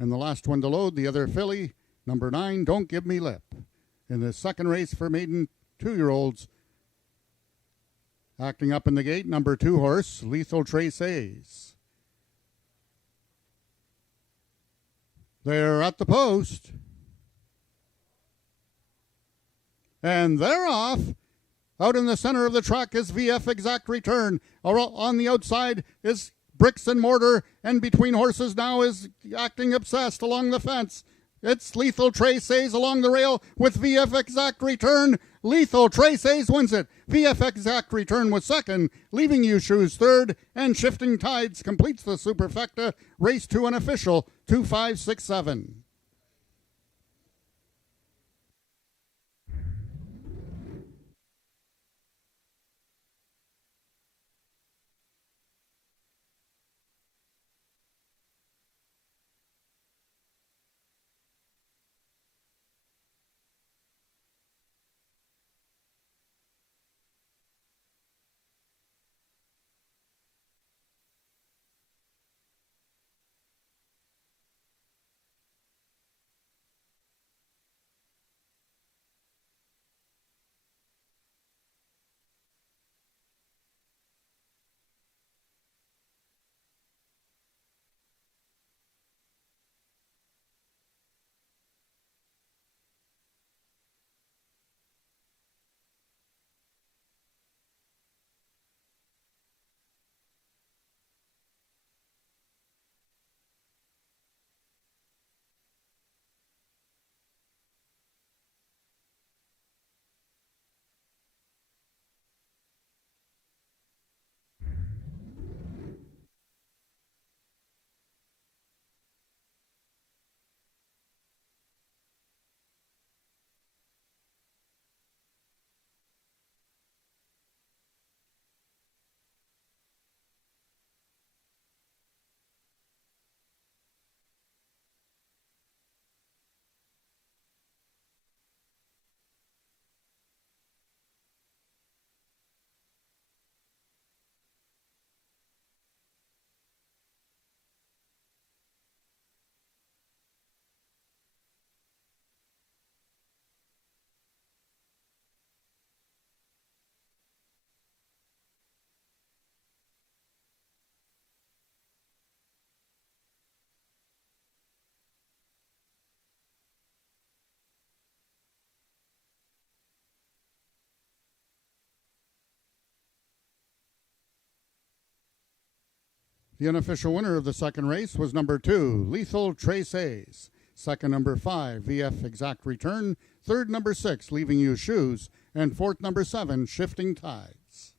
And the last one to load, the other filly, number 9, Don't Give Me Lip. In the second race for maiden 2-year-olds, acting up in the gate, number 2 horse, Lethal Traces. They're at the post. And they're off. Out in the center of the track is VF Exact Return. On the outside is Bricks and Mortar, and between horses now is Acting Obsessed along the fence. It's Lethal Traces along the rail with VF Exact Return. Lethal Traces wins it. VF Exact Return was second, Leaving You Shoes third, and Shifting Tides completes the Superfecta. Race 2 unofficial, 2-5-6-7. The unofficial winner of the second race was number 2, Lethal Traces. Second, number 5, VF Exact Return. Third, number 6, Leaving You Shoes. And fourth, number 7, Shifting Tides.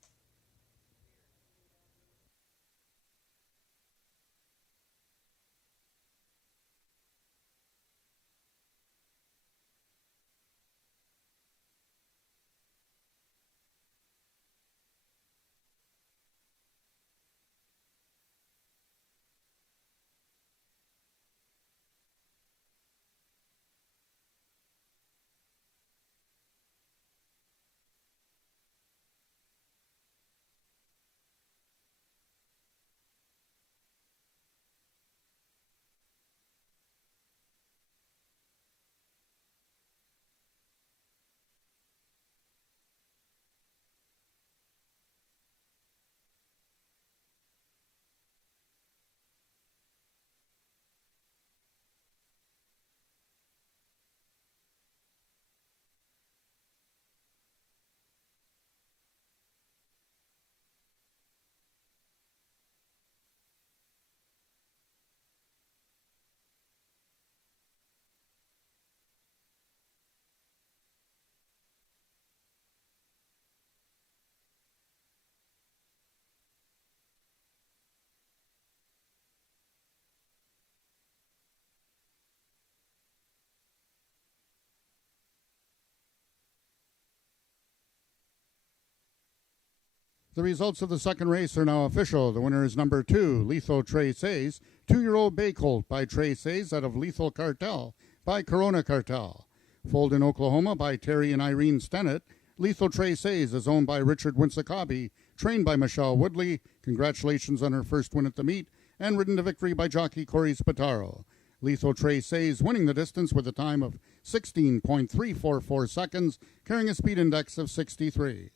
The results of the second race are now official. The winner is number 2, Lethal Traces, 2-year-old bay colt by Traces out of Lethal Cartel by Corona Cartel. Foaled in Oklahoma by Terry and Irene Stennett. Lethal Traces is owned by Richard Winsakabi, trained by Michelle Woodley. Congratulations on her first win at the meet, and ridden to victory by jockey Corey Spataro. Lethal Trace is winning the distance with a time of 16.344 seconds, carrying a speed index of 63.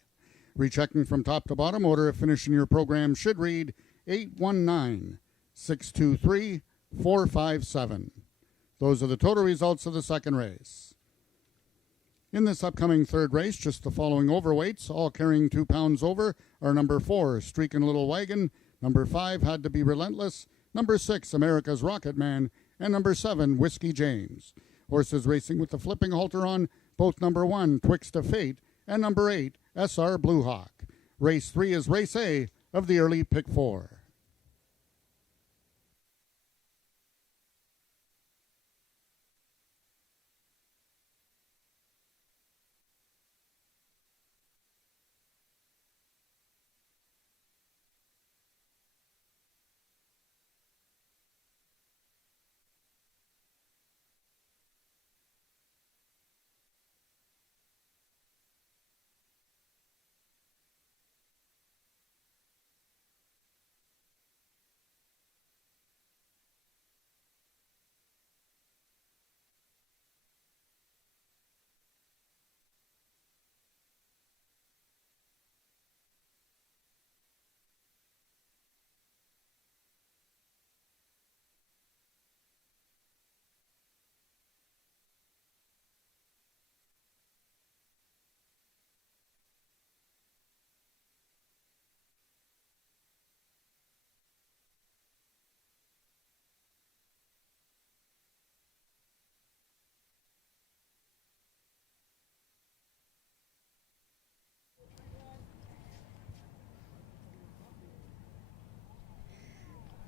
Rechecking from top to bottom, order of finish in your program should read 819-623-457. Those are the total results of the second race. In this upcoming third race, just the following overweights, all carrying 2 pounds over, are number 4, Streakin' Little Wagon, number 5, Had to Be Relentless, number 6, America's Rocket Man, and number 7, Whiskey James. Horses racing with the flipping halter on, both number 1, Twixt of Fate, and number 8, SR Blue Hawk. Race 3 is Race A of the early Pick 4.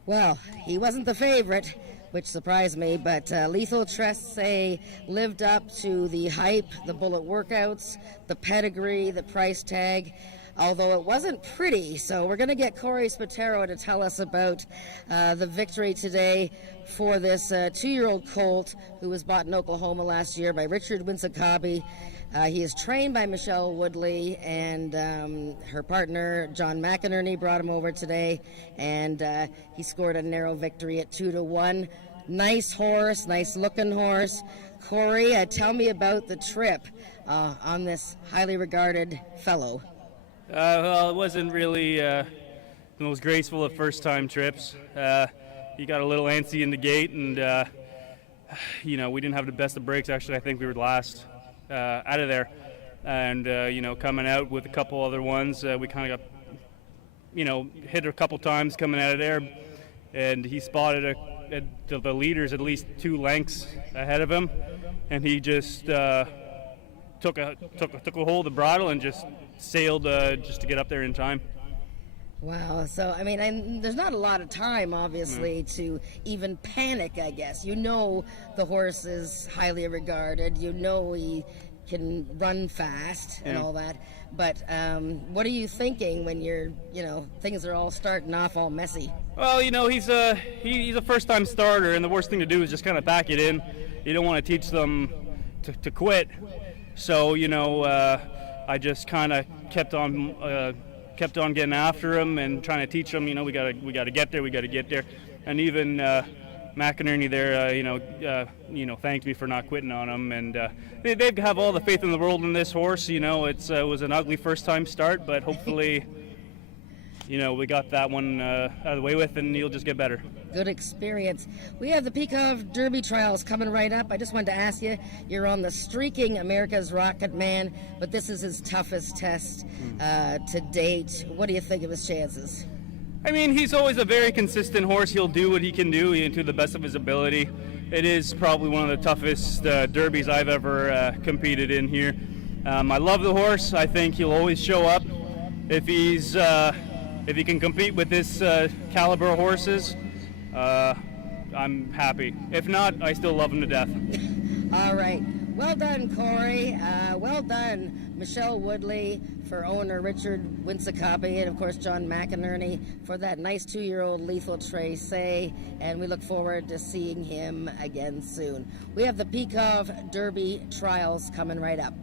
Well, he wasn't the favorite, which surprised me, but Lethal Trace lived up to the hype, the bullet workouts, the pedigree, the price tag, although it wasn't pretty. So we're going to get Corey Spatero to tell us about the victory today for this 2-year-old colt who was bought in Oklahoma last year by Richard Winsakabi. He is trained by Michelle Woodley, and her partner John McInerney brought him over today, and he scored a narrow victory at 2-1. Nice horse, nice looking horse. Corey, tell me about the trip on this highly regarded fellow. Well, it wasn't really the most graceful of first-time trips. He got a little antsy in the gate, and we didn't have the best of breaks. Actually, I think we were last out of there, and coming out with a couple other ones, we kind of got hit a couple times coming out of there, and he spotted the leaders at least 2 lengths ahead of him, and he just took a hold of the bridle and just sailed just to get up there in time. Wow, so there's not a lot of time, obviously, to even panic, I guess. The horse is highly regarded, he can run fast and all that, but what are you thinking when things are all starting off all messy? Well, he's a first-time starter, and the worst thing to do is just kind of back it in. You don't want to teach them to quit, so, I just kind of kept on getting after him and trying to teach him. We got to get there. And even McInerney there, thanked me for not quitting on him. And they have all the faith in the world in this horse. It was an ugly first-time start, but hopefully, we got that one out of the way with, and he'll just get better. Good experience. We have the Peacock Derby trials coming right up. I just wanted to ask you, you're on the streaking America's Rocket Man, but this is his toughest test to date. What do you think of his chances? He's always a very consistent horse. He'll do what he can do to the best of his ability. It is probably one of the toughest derbies I've ever competed in here. I love the horse. I think he'll always show up if he can compete with this caliber of horses. I'm happy. If not, I still love him to death. All right. Well done, Corey. Well done, Michelle Woodley, for owner Richard Winsakabi, and of course John McInerney for that nice 2-year-old Lethal Trace, and we look forward to seeing him again soon. We have the Peacock Derby trials coming right up.